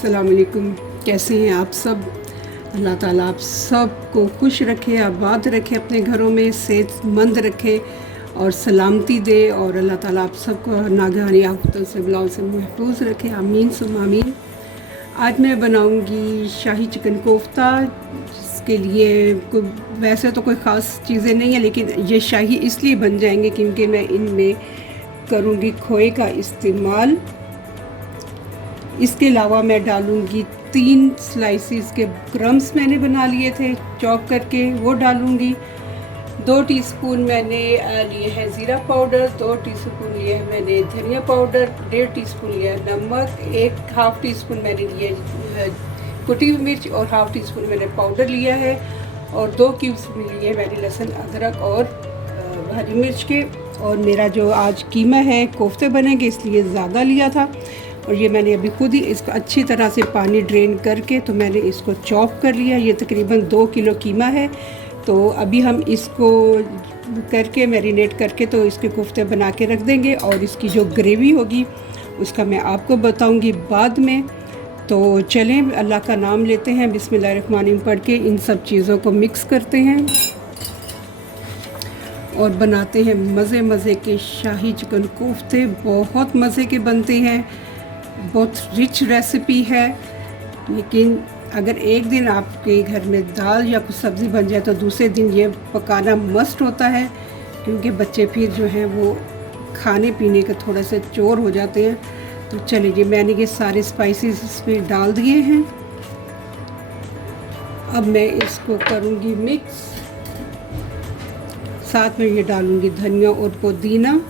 अस्सलाम वालेकुम। कैसे हैं आप सब? अल्लाह ताला आप सबको खुश रखे, आबाद रखे, अपने घरों में सेहतमंद रखे और सलामती दे। और अल्लाह ताला आप सबको नागहानी आफतों से बलाओं से महफूज रखे। आमीन सुम्मा आमीन। आज मैं बनाऊंगी शाही चिकन कोफ्ता, जिसके लिए वैसे तो कोई ख़ास चीज़ें नहीं है, लेकिन ये शाही इसलिए बन जाएंगे क्योंकि मैं इनमें करूँगी खोए का इस्तेमाल। इसके अलावा मैं डालूँगी 3 स्लाइसिस के क्रम्स मैंने बना लिए थे चॉप करके, वो डालूँगी। 2 टीस्पून मैंने लिए है ज़ीरा पाउडर, 2 टीस्पून लिए है मैंने धनिया पाउडर, 1.5 टीस्पून लिया है नमक, 1/2 टीस्पून मैंने लिए कुटी हुई मिर्च और 1/2 टीस्पून मैंने पाउडर लिया है, और 2 क्यूब्स लिए मैंने लहसुन अदरक और हरी मिर्च के। और मेरा जो आज कीमा है, कोफ्ते बनेंगे इसलिए ज़्यादा लिया था। और ये मैंने अभी खुद ही इसको अच्छी तरह से पानी ड्रेन करके तो मैंने इसको चॉप कर लिया। ये तकरीबन 2 किलो कीमा है। तो अभी हम इसको करके मैरिनेट करके तो इसके कोफ्ते बना के रख देंगे, और इसकी जो ग्रेवी होगी उसका मैं आपको बताऊंगी बाद में। तो चलें, अल्लाह का नाम लेते हैं, बिस्मिल्लाहिर्रहमानिर्रहीम पढ़ के इन सब चीज़ों को मिक्स करते हैं और बनाते हैं मज़े मज़े के शाही चिकन कोफ्ते। बहुत मज़े के बनते हैं, बहुत रिच रेसिपी है। लेकिन अगर एक दिन आपके घर में दाल या कुछ सब्ज़ी बन जाए तो दूसरे दिन ये पकाना मस्ट होता है, क्योंकि बच्चे फिर जो हैं वो खाने पीने के थोड़े से चोर हो जाते हैं। तो चलिए जी, मैंने ये सारे स्पाइसेस इसमें डाल दिए हैं। अब मैं इसको करूँगी मिक्स, साथ में ये डालूँगी धनिया और पुदीना।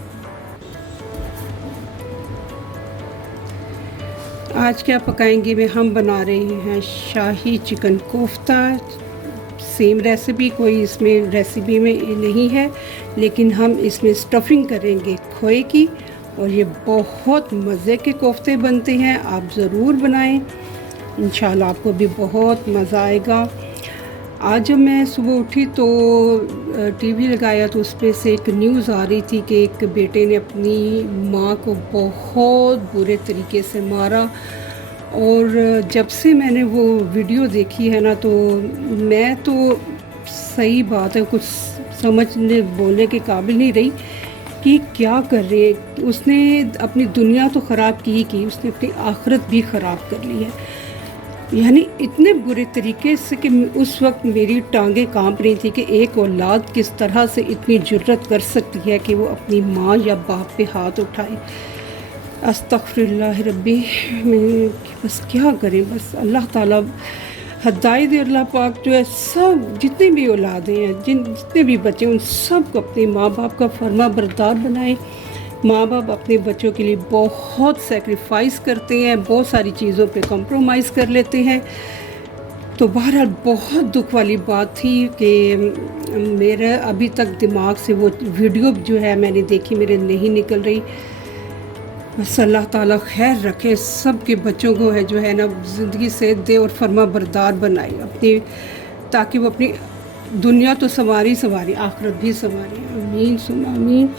आज क्या पकाएंगे में हम बना रहे हैं शाही चिकन कोफ्ता। सेम रेसिपी, कोई इसमें रेसिपी में नहीं है, लेकिन हम इसमें स्टफिंग करेंगे खोए की, और ये बहुत मज़े के कोफ्ते बनते हैं। आप ज़रूर बनाएं, इंशाल्लाह आपको भी बहुत मज़ा आएगा। आज जब मैं सुबह उठी तो टीवी लगाया तो उस पर से एक न्यूज़ आ रही थी कि एक बेटे ने अपनी माँ को बहुत बुरे तरीके से मारा। और जब से मैंने वो वीडियो देखी है ना, तो मैं तो सही बात है कुछ समझने बोलने के काबिल नहीं रही कि क्या कर रहे। उसने अपनी दुनिया तो ख़राब की, उसने अपनी आखिरत भी ख़राब कर ली है। यानी इतने बुरे तरीके से कि उस वक्त मेरी टांगें कांप रही थी कि एक औलाद किस तरह से इतनी जुर्रत कर सकती है कि वो अपनी माँ या बाप पे हाथ उठाए। अस्तग़फिरुल्लाह रब्बी, बस क्या करें, बस अल्लाह ताला हिदायत दे। अल्लाह पाक जो है सब जितने भी औलादें हैं, जितने भी बच्चे, उन सब को अपने माँ बाप का फर्मा बरदार बनाए। माँ बाप अपने बच्चों के लिए बहुत सेक्रीफाइस करते हैं, बहुत सारी चीज़ों पे कॉम्प्रोमाइज़ कर लेते हैं। तो बहरहाल बहुत दुख वाली बात थी कि मेरा अभी तक दिमाग से वो वीडियो जो है मैंने देखी, मेरे नहीं निकल रही। बस अल्लाह ताला खैर रखे, सब के बच्चों को है जो है ना ज़िंदगी से दे और फर्मा बरदार बनाए अपनी, ताकि वो अपनी दुनिया तो संवारी आखिरत भी संवारी। आमीन सुम्मा आमीन।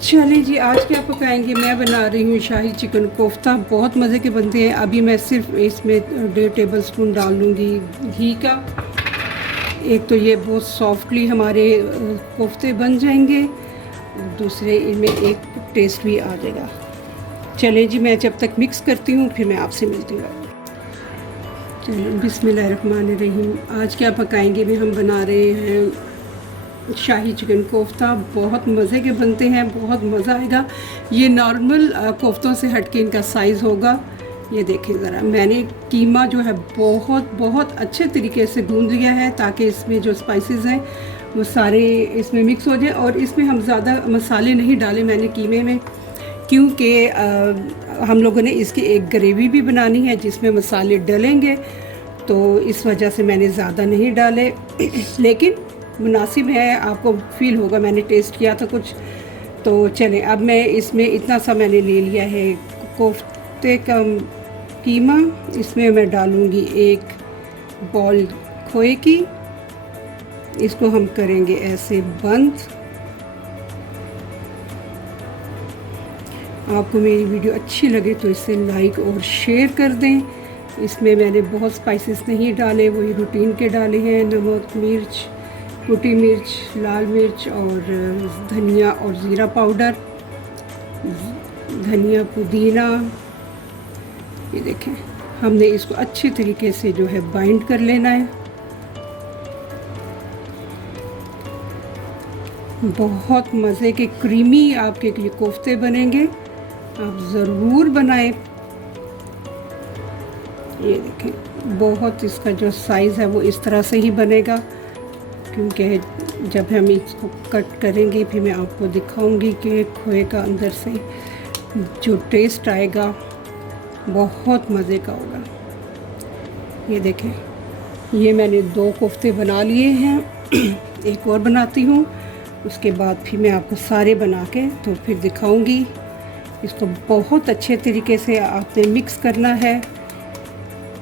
चलिए जी, आज क्या पकाएंगे? मैं बना रही हूँ शाही चिकन कोफ्ता, बहुत मज़े के बनते हैं। अभी मैं सिर्फ इसमें 1.5 टेबलस्पून डाल लूँगी घी का। एक तो ये बहुत सॉफ्टली हमारे कोफ्ते बन जाएंगे, दूसरे इनमें एक टेस्ट भी आ जाएगा। चलिए जी, मैं जब तक मिक्स करती हूँ फिर मैं आपसे मिलती हूँ। चलिए, बिस्मिल्लाहिर्रहमानिर्रहीम। आज क्या पकाएंगे में हम बना रहे हैं शाही चिकन कोफ्ता। बहुत मज़े के बनते हैं, बहुत मज़ा आएगा। ये नॉर्मल कोफ्तों से हटके इनका साइज़ होगा। ये देखें ज़रा, मैंने कीमा जो है बहुत अच्छे तरीके से भून लिया है, ताकि इसमें जो स्पाइसेस हैं वो सारे इसमें मिक्स हो जाए। और इसमें हम ज़्यादा मसाले नहीं डाले मैंने कीमे में, क्योंकि हम लोगों ने इसकी एक ग्रेवी भी बनानी है जिसमें मसाले डलेंगे, तो इस वजह से मैंने ज़्यादा नहीं डाले। लेकिन मुनासिब है, आपको फ़ील होगा, मैंने टेस्ट किया था कुछ। तो चलें, अब मैं इसमें इतना सा मैंने ले लिया है कोफ्ते का कीमा। इसमें मैं डालूँगी 1 बॉल खोए की। इसको हम करेंगे ऐसे बंद। आपको मेरी वीडियो अच्छी लगे तो इसे लाइक और शेयर कर दें। इसमें मैंने बहुत स्पाइसेस नहीं डाले, वही रूटीन के डाले हैं, नमक, मिर्च, कुटी मिर्च, लाल मिर्च और धनिया और ज़ीरा पाउडर, धनिया, पुदीना। ये देखें, हमने इसको अच्छी तरीके से जो है बाइंड कर लेना है। बहुत मज़े के क्रीमी आपके ये कोफ्ते बनेंगे, आप ज़रूर बनाएं। ये देखें, बहुत इसका जो साइज़ है वो इस तरह से ही बनेगा, क्योंकि जब हम इसको कट करेंगे फिर मैं आपको दिखाऊंगी कि खोए का अंदर से जो टेस्ट आएगा बहुत मज़े का होगा। ये देखें, ये मैंने 2 कोफ्ते बना लिए हैं, एक और बनाती हूँ, उसके बाद फिर मैं आपको सारे बना के तो फिर दिखाऊंगी। इसको बहुत अच्छे तरीके से आपने मिक्स करना है।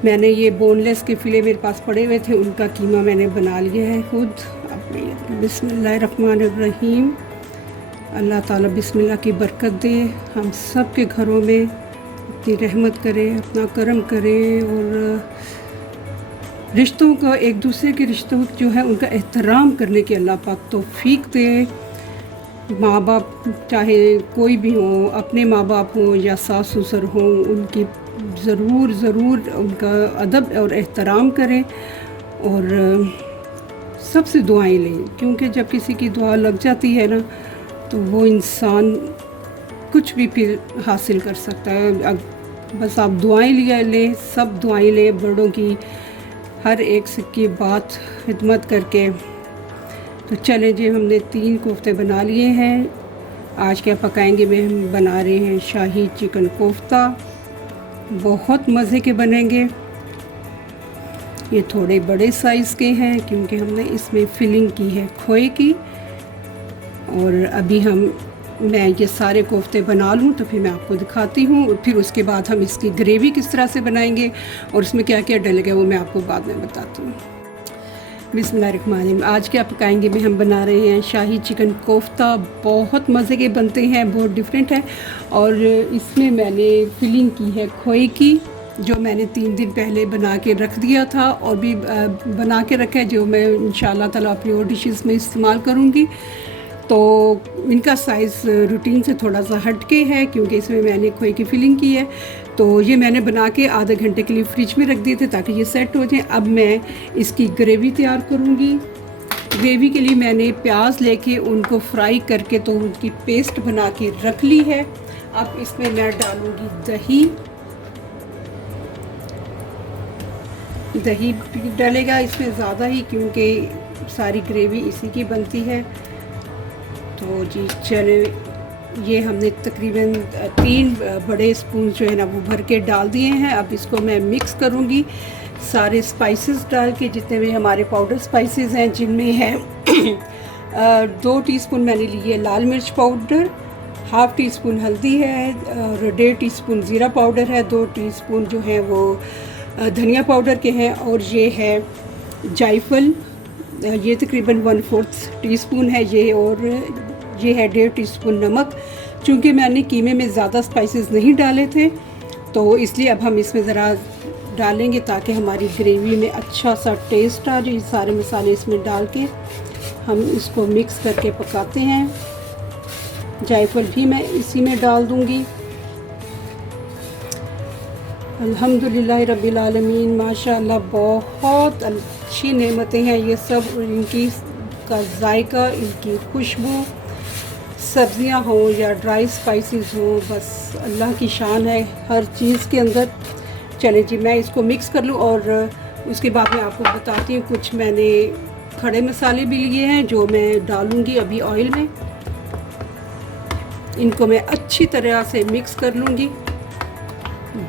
मैंने ये बोनलेस के फिले मेरे पास पड़े हुए थे, उनका कीमा मैंने बना लिया है खुद। अपने बिस्मिल्लाहिर्रहमानिर्रहीम। अल्लाह ताला बिस्मिल्लाह की बरकत दे, हम सब के घरों में अपनी रहमत करे, अपना करम करे और रिश्तों का, एक दूसरे के रिश्तों जो है उनका एहतराम करने की अल्लाह पाक तौफीक दे। माँ बाप चाहे कोई भी हो, अपने माँ बाप हों या सास ससुर हों, उनकी ज़रूर उनका अदब और एहतराम करें और सबसे दुआएं लें, क्योंकि जब किसी की दुआ लग जाती है ना तो वो इंसान कुछ भी फिर हासिल कर सकता है। अब बस आप दुआएं लिया लें, सब दुआएं लें, बड़ों की हर एक की बात खिदमत करके। तो चलें जी, हमने 3 कोफ्ते बना लिए हैं। आज क्या पकाएंगे, में हम बना रहे हैं शाही चिकन कोफ्ता, बहुत मज़े के बनेंगे। ये थोड़े बड़े साइज़ के हैं क्योंकि हमने इसमें फिलिंग की है खोए की। और अभी मैं ये सारे कोफ्ते बना लूँ तो फिर मैं आपको दिखाती हूँ, और फिर उसके बाद हम इसकी ग्रेवी किस तरह से बनाएंगे और इसमें क्या क्या डलेगा वो मैं आपको बाद में बताती हूँ। बिस्मिल्लाहिर्रहमानिर्रहीम। आज क्या पकाएंगे में हम बना रहे हैं शाही चिकन कोफ्ता, बहुत मज़े के बनते हैं, बहुत डिफरेंट है। और इसमें मैंने फिलिंग की है खोए की, जो मैंने 3 दिन पहले बना के रख दिया था और भी बना के रखा है, जो मैं इंशाल्लाह ताला अपनी और डिशेस में इस्तेमाल करूँगी। तो इनका साइज़ रूटीन से थोड़ा सा हट के है क्योंकि इसमें मैंने खोए की फिलिंग की है। तो ये मैंने बना के आधे घंटे के लिए फ्रिज में रख दिए थे ताकि ये सेट हो जाए। अब मैं इसकी ग्रेवी तैयार करूँगी। ग्रेवी के लिए मैंने प्याज लेके उनको फ्राई करके तो उनकी पेस्ट बना के रख ली है। अब इसमें मैं डालूँगी दही डलेगा इसमें ज़्यादा ही, क्योंकि सारी ग्रेवी इसी की बनती है। तो जी चले, ये हमने तकरीबन 3 बड़े स्पून जो है ना वो भर के डाल दिए हैं। अब इसको मैं मिक्स करूँगी सारे स्पाइसेस डाल के, जितने भी हमारे पाउडर स्पाइसेस हैं, जिनमें है 2 टीस्पून मैंने लिए लाल मिर्च पाउडर, ½ टीस्पून हल्दी है और 1.5 टीस्पून ज़ीरा पाउडर है, 2 टीस्पून जो है वो धनिया पाउडर के हैं, और ये है जायफल, ये तकरीबन 1/4 टीस्पून है ये, और ये है 1.5 टीस्पून नमक। चूँकि मैंने कीमे में ज़्यादा स्पाइसेस नहीं डाले थे तो इसलिए अब हम इसमें ज़रा डालेंगे ताकि हमारी ग्रेवी में अच्छा सा टेस्ट आ जाए। सारे मसाले इसमें डाल के हम इसको मिक्स करके पकाते हैं। जायफल भी मैं इसी में डाल दूँगी। अल्हम्दुलिल्लाह रब्बिल आलमीन, माशाअल्लाह बहुत अच्छी नेमतें हैं ये सब। इनकी का जायका, इनकी खुशबू, सब्ज़ियाँ हों या ड्राई स्पाइसेस हों, बस अल्लाह की शान है हर चीज़ के अंदर। चलें जी, मैं इसको मिक्स कर लूँ और उसके बाद मैं आपको बताती हूँ। कुछ मैंने खड़े मसाले भी लिए हैं जो मैं डालूँगी अभी ऑयल में। इनको मैं अच्छी तरह से मिक्स कर लूँगी।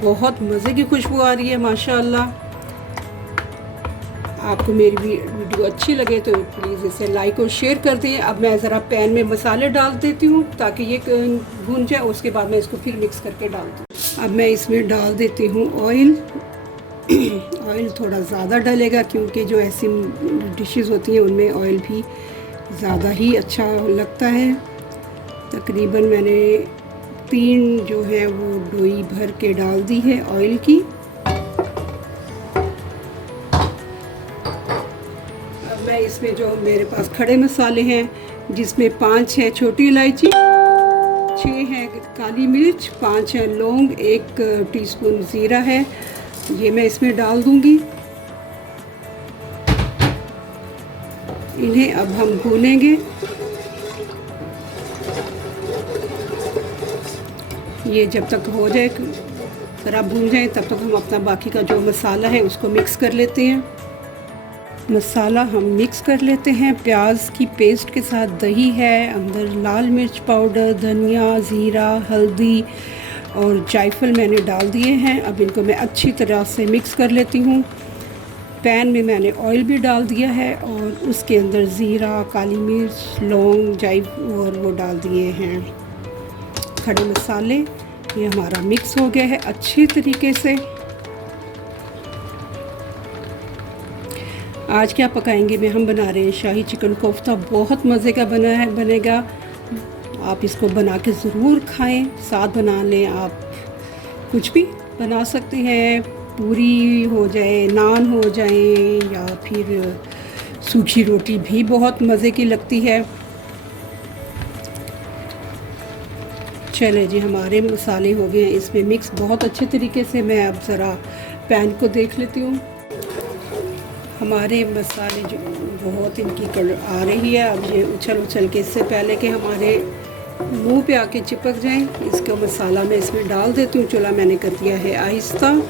बहुत मज़े की खुशबू आ रही है माशाअल्लाह। आपको मेरी वीडियो अच्छी लगे तो प्लीज़ इसे लाइक और शेयर कर दें। अब मैं ज़रा पैन में मसाले डाल देती हूँ ताकि ये भून जाए, उसके बाद मैं इसको फिर मिक्स करके डाल दूँ। अब मैं इसमें डाल देती हूँ ऑयल। ऑयल थोड़ा ज़्यादा डलेगा क्योंकि जो ऐसी डिशेस होती हैं उनमें ऑयल भी ज़्यादा ही अच्छा लगता है। तकरीबन मैंने 3 जो है वो डोई भर के डाल दी है ऑयल की। अब मैं इसमें जो मेरे पास खड़े मसाले हैं, जिसमें 5 है छोटी इलायची, 6 है काली मिर्च, 5 है लौंग, 1 टीस्पून ज़ीरा है, ये मैं इसमें डाल दूंगी। इन्हें अब हम भूनेंगे। ये जब तक हो जाए, ज़रा भून जाए, तब तक हम अपना बाकी का जो मसाला है उसको मिक्स कर लेते हैं। मसाला हम मिक्स कर लेते हैं प्याज की पेस्ट के साथ। दही है, अंदर लाल मिर्च पाउडर, धनिया, ज़ीरा, हल्दी और जायफल मैंने डाल दिए हैं। अब इनको मैं अच्छी तरह से मिक्स कर लेती हूँ। पैन में मैंने ऑयल भी डाल दिया है और उसके अंदर ज़ीरा, काली मिर्च, लौंग, जायफल और वो डाल दिए हैं खड़े मसाले। ये हमारा मिक्स हो गया है अच्छी तरीके से। आज क्या पकाएंगे में हम बना रहे हैं शाही चिकन कोफ्ता। बहुत मज़े का बनेगा। आप इसको बना के ज़रूर खाएं। साथ बना लें, आप कुछ भी बना सकते हैं, पूरी हो जाए, नान हो जाए, या फिर सूखी रोटी भी बहुत मज़े की लगती है। चले जी, हमारे मसाले हो गए हैं इसमें मिक्स बहुत अच्छे तरीके से। मैं अब ज़रा पैन को देख लेती हूँ। हमारे मसाले जो बहुत इनकी कलर आ रही है। अब ये उछल के, इससे पहले कि हमारे मुंह पे आके चिपक जाए, इसका मसाला मैं इसमें डाल देती हूँ। चूल्हा मैंने कर दिया है आहिस्ता।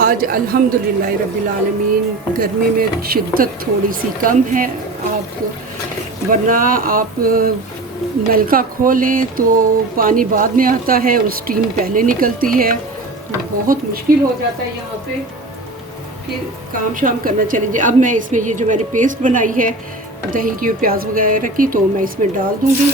आज अल्हम्दुलिल्लाह रब्बिल आलमीन गर्मी में शिद्दत थोड़ी सी कम है। वरना आप नलका खोलें तो पानी बाद में आता है और स्टीम पहले निकलती है। बहुत मुश्किल हो जाता है यहाँ पे फिर काम शाम करना। चलेंगे, अब मैं इसमें ये जो मैंने पेस्ट बनाई है दही की और प्याज वगैरह की, तो मैं इसमें डाल दूँगी।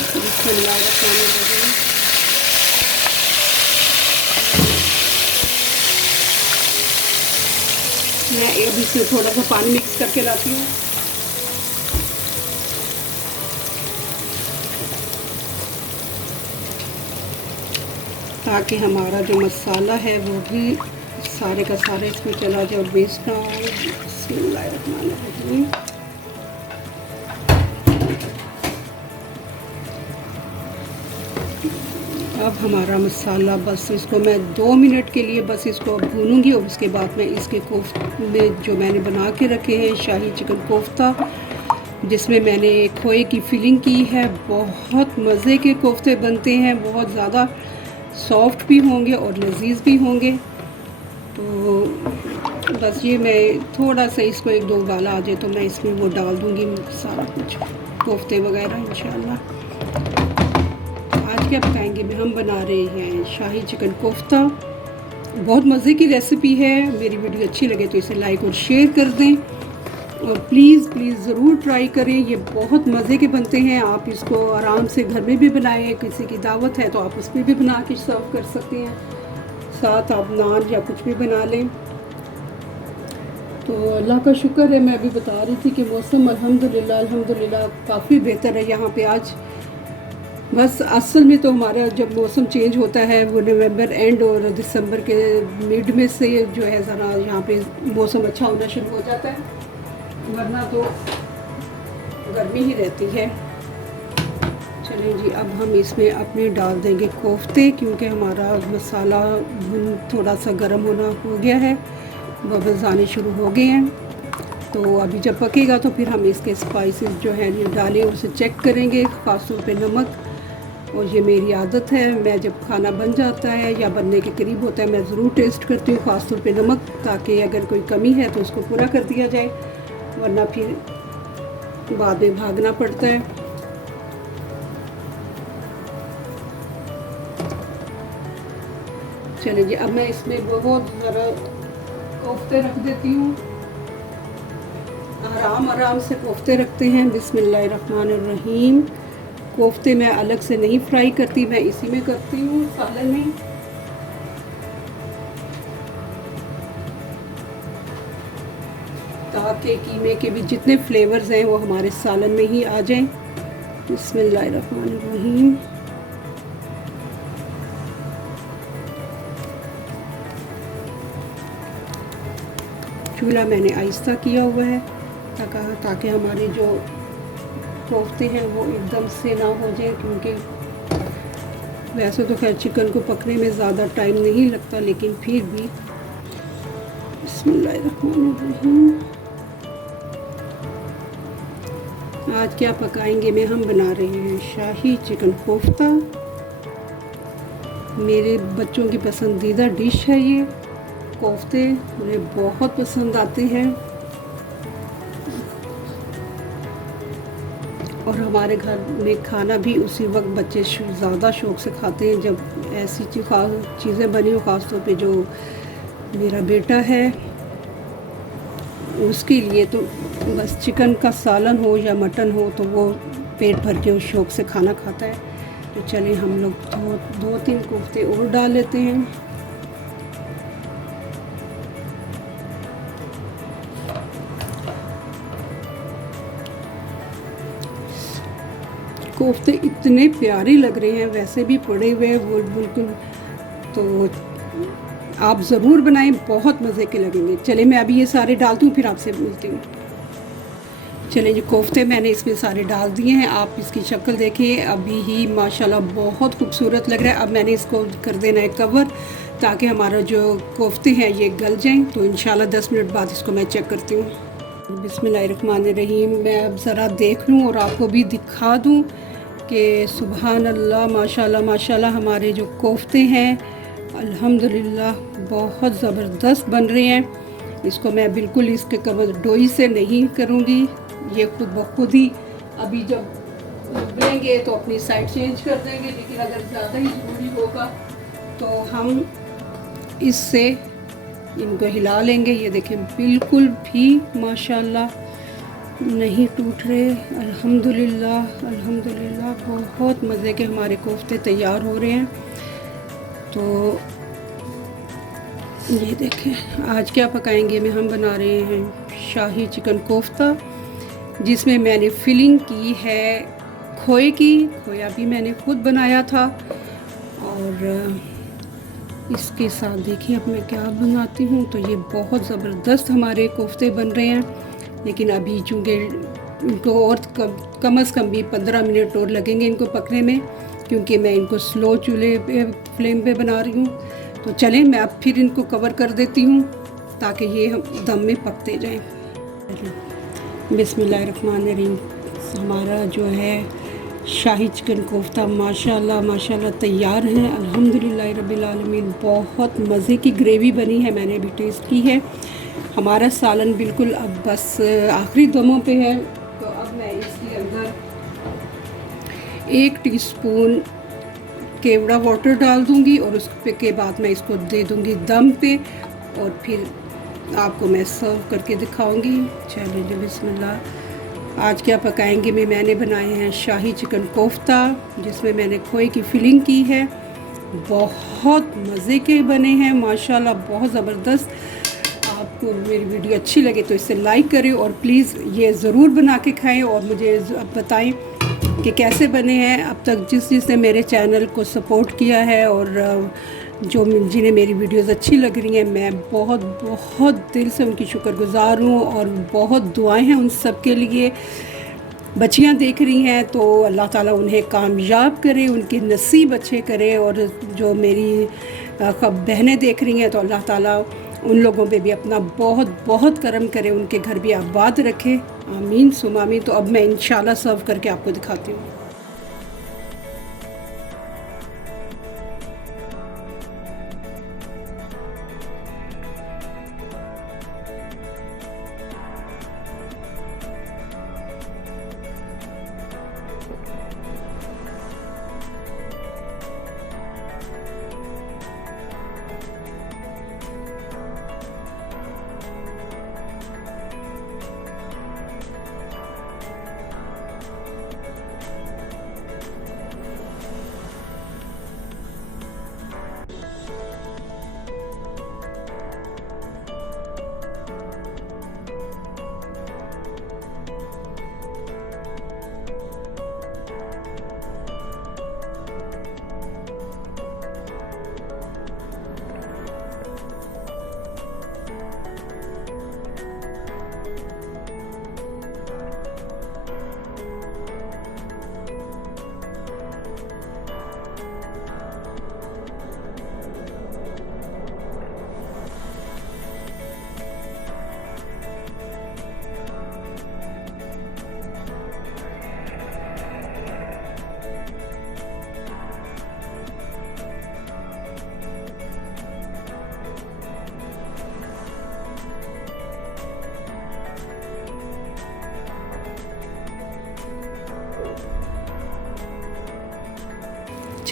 मैं अब इसमें थोड़ा सा पानी मिक्स करके लाती हूँ। ताकि हमारा जो मसाला है वो भी सारे का सारा इसमें चला जाए और वेस्ट ना हो। बिस्मिल्लाहिर्रहमानिर्रहीम। अब हमारा मसाला, बस इसको मैं 2 मिनट के लिए बस इसको भूनूंगी और उसके बाद मैं इसके कोफ्ते में जो मैंने बना के रखे हैं शाही चिकन कोफ्ता, जिसमें मैंने खोए की फिलिंग की है। बहुत मज़े के कोफ्ते बनते हैं, बहुत ज़्यादा सॉफ्ट भी होंगे और लजीज भी होंगे। तो बस ये मैं थोड़ा सा इसको 1-2 उबाला आ जाए तो मैं इसमें वो डाल दूँगी सारा कुछ, कोफ्ते वगैरह इंशाल्लाह। आज क्या पकाएंगे में हम बना रहे हैं शाही चिकन कोफ्ता। बहुत मज़े की रेसिपी है। मेरी वीडियो अच्छी लगे तो इसे लाइक और शेयर कर दें और प्लीज़ ज़रूर ट्राई करें। ये बहुत मज़े के बनते हैं। आप इसको आराम से घर में भी बनाएं। किसी की दावत है तो आप उसमें भी बना के सर्व कर सकते हैं। साथ आप नान या कुछ भी बना लें। तो अल्लाह का शुक्र है, मैं अभी बता रही थी कि मौसम अल्हम्दुलिल्लाह काफ़ी बेहतर है यहाँ पे आज। बस असल में तो हमारा जब मौसम चेंज होता है वो नवंबर एंड और दिसंबर के मिड में से जो है ज़रा यहाँ पे मौसम अच्छा होना शुरू हो जाता है, वरना तो गर्मी ही रहती है। चलिए जी, अब हम इसमें अपने डाल देंगे कोफ्ते, क्योंकि हमारा मसाला थोड़ा सा गर्म होना हो गया है, बबल्स आने शुरू हो गए हैं। तो अभी जब पकेगा तो फिर हम इसके स्पाइसेस जो है ये डालें, उसे चेक करेंगे, ख़ास तौर पे नमक। और ये मेरी आदत है, मैं जब खाना बन जाता है या बनने के करीब होता है मैं ज़रूर टेस्ट करती हूँ, ख़ास तौर पे नमक, ताकि अगर कोई कमी है तो उसको पूरा कर दिया जाए, वरना फिर बाद में भागना पड़ता है। चलिए जी, अब मैं इसमें बहुत ज़रा कोफ्ते रख देती हूँ। आराम से कोफ्ते रखते हैं। बिस्मिल्लाहिर्रहमानिर्रहीम। कोफ्ते मैं अलग से नहीं फ्राई करती, मैं इसी में करती हूँ, सालन में। ताकि कीमे के भी जितने फ्लेवर्स हैं वो हमारे सालन में ही आ जाएं। बिस्मिल्लाहिर्रहमानिर्रहीम। चूल्हा मैंने आहिस्ता किया हुआ है ताकि हमारे जो कोफ्ते हैं वो एकदम से ना हो जाए, क्योंकि वैसे तो खैर चिकन को पकने में ज़्यादा टाइम नहीं लगता, लेकिन फिर भी। बिस्मिल्लाहिर्रहमानिर्रहीम। आज क्या पकाएंगे में हम बना रहे हैं शाही चिकन कोफ्ता। मेरे बच्चों की पसंदीदा डिश है ये कोफ्ते, उन्हें बहुत पसंद आते हैं और हमारे घर में खाना भी उसी वक्त बच्चे ज़्यादा शौक़ से खाते हैं जब ऐसी चीज़ें बनी हो। ख़ास तौर पे जो मेरा बेटा है उसके लिए तो बस चिकन का सालन हो या मटन हो तो वो पेट भर के उस शौक़ से खाना खाता है। तो चलिए हम लोग दो तीन कोफ्ते और डाल लेते हैं। कोफ्ते इतने प्यारे लग रहे हैं, वैसे भी पड़े हुए हैं वो बिल्कुल, तो आप ज़रूर बनाएं, बहुत मज़े के लगेंगे। चलिए मैं अभी ये सारे डालती हूँ, फिर आपसे मिलती हूँ। चलिए जो कोफ्ते मैंने इसमें सारे डाल दिए हैं, आप इसकी शक्ल देखिए, अभी ही माशाल्लाह बहुत खूबसूरत लग रहा है। अब मैंने इसको कर देना है कवर ताकि हमारा जो कोफ्ते हैं ये गल जाएं। तो इंशाल्लाह 10 मिनट बाद इसको मैं चेक करती हूँ। बिस्मिल्लाहिर्रहमानिर्रहीम। मैं अब ज़रा देख लूँ और आपको भी दिखा दूँ कि सुबहान अल्लाह, माशाल्लाह माशाल्लाह हमारे जो कोफ्ते हैं अल्हम्दुलिल्लाह बहुत ज़बरदस्त बन रहे हैं। इसको मैं बिल्कुल इसके कवर डोई से नहीं करूँगी, ये खुद ब खुद ही अभी जब उबलेंगे तो अपनी साइड चेंज कर देंगे। लेकिन अगर ज़्यादा ही ज़रूरी होगा तो हम इससे इनको हिला लेंगे। ये देखें बिल्कुल भी माशाल्लाह नहीं टूट रहे। अल्हम्दुलिल्लाह अल्हम्दुलिल्लाह बहुत मज़े के हमारे कोफ्ते तैयार हो रहे हैं। तो ये देखें आज क्या पकाएंगे में हम बना रहे हैं शाही चिकन कोफ्ता, जिसमें मैंने फिलिंग की है खोए की। खोया भी मैंने खुद बनाया था और इसके साथ देखिए अब मैं क्या बनाती हूँ। तो ये बहुत ज़बरदस्त हमारे कोफ्ते बन रहे हैं, लेकिन अभी चूँकि इनको और कम से कम भी 15 मिनट और लगेंगे इनको पकने में, क्योंकि मैं इनको स्लो चूल्हे पे फ्लेम पे बना रही हूँ। तो चलें मैं अब फिर इनको कवर कर देती हूँ ताकि ये दम में पकते जाएं। बिस्मिल्लाहिर्रहमानिर्रहीम। हमारा जो है शाही चिकन कोफ्ता माशाल्लाह माशाल्लाह तैयार हैं अल्हम्दुलिल्लाह रब्बिल आलमीन। बहुत मज़े की ग्रेवी बनी है, मैंने भी टेस्ट की है। हमारा सालन बिल्कुल अब बस आखिरी दमों पे है। तो अब मैं इसके अंदर 1 टीस्पून केवड़ा वाटर डाल दूंगी और उसके बाद मैं इसको दे दूंगी दम पे और फिर आपको मैं सर्व करके दिखाऊंगी। चलिए बिस्मिल्लाह। आज क्या पकाएंगे में मैंने बनाए हैं शाही चिकन कोफ्ता, जिसमें मैंने खोए की फिलिंग की है। बहुत मज़े के बने हैं माशाल्लाह, बहुत ज़बरदस्त। आपको मेरी वीडियो अच्छी लगे तो इसे लाइक करें और प्लीज़ ये ज़रूर बना के खाएं और मुझे बताएं कि कैसे बने हैं। अब तक जिसने मेरे चैनल को सपोर्ट किया है और जो जिन्हें मेरी वीडियोस अच्छी लग रही हैं, मैं बहुत बहुत दिल से उनकी शुक्रगुज़ार हूँ और बहुत दुआएं हैं उन सब के लिए। बच्चियाँ देख रही हैं तो अल्लाह ताला उन्हें कामयाब करे, उनके नसीब अच्छे करे। और जो मेरी बहनें देख रही हैं तो अल्लाह ताला उन लोगों पे भी अपना बहुत बहुत करम करे, उनके घर भी आबाद रखे। आमीन सुम आमीन। तो अब मैं इंशाल्लाह सर्व करके आपको दिखाती हूँ।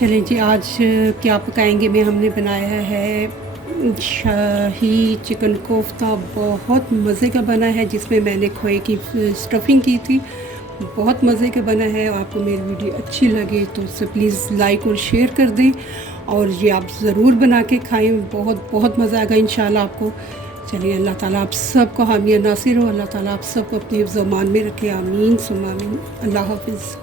चलें जी, आज क्या पकाएंगे में हमने बनाया है शाही चिकन कोफ्ता। बहुत मज़े का बना है, जिसमें मैंने खोए की स्टफिंग की थी। बहुत मज़े का बना है। आपको मेरी वीडियो अच्छी लगे तो उसे प्लीज़ लाइक और शेयर कर दें, और ये आप ज़रूर बना के खाएं। बहुत बहुत मज़ा आएगा इंशाल्लाह आपको। चलिए, अल्लाह ताला आप सबको हामी नासिर हो। अल्लाह ताला आप सबको अपने हिफ्ज़-ओ-मान में रखे। आमीन सुम्मा आमीन। अल्लाह हाफ़िज़।